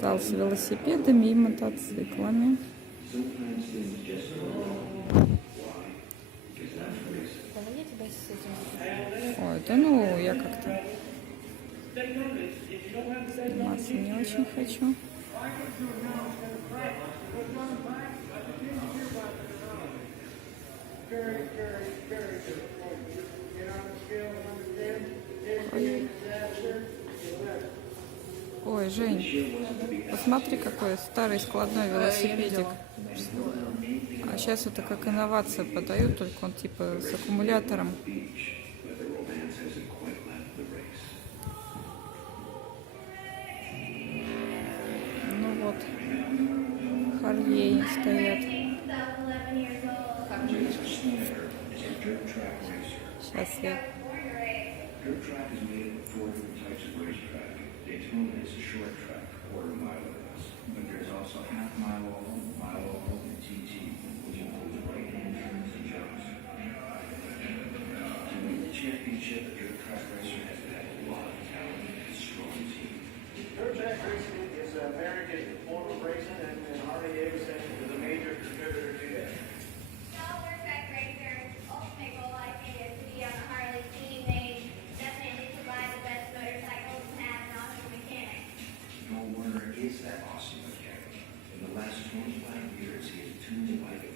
Зал с велосипедами и мотоциклами. Ой, да ну, я как-то сниматься не очень хочу. Ой, Жень, посмотри, какой старый складной велосипедик. А сейчас это как инновация подают, только он типа с аккумулятором. Ну вот, Харьеи стоят. Сейчас я... Dirt track is made up of 4 different types of racetrack. Daytona is a short track, quarter mile or less. But there's also half mile oval, and TT, which includes right-hand turns and jumps. To win the championship, a dirt track racer has to have a lot of talent and a strong team. Dirt track racing is a very good form of racing, and Harley Davidson is a major contributor to that. All dirt track racers' ultimate goal, I think, is to be on a Harley team. They definitely provide the best motorcycles and have an awesome mechanic. Joel Werner is that awesome mechanic. In the last 25 years, he has tuned the bike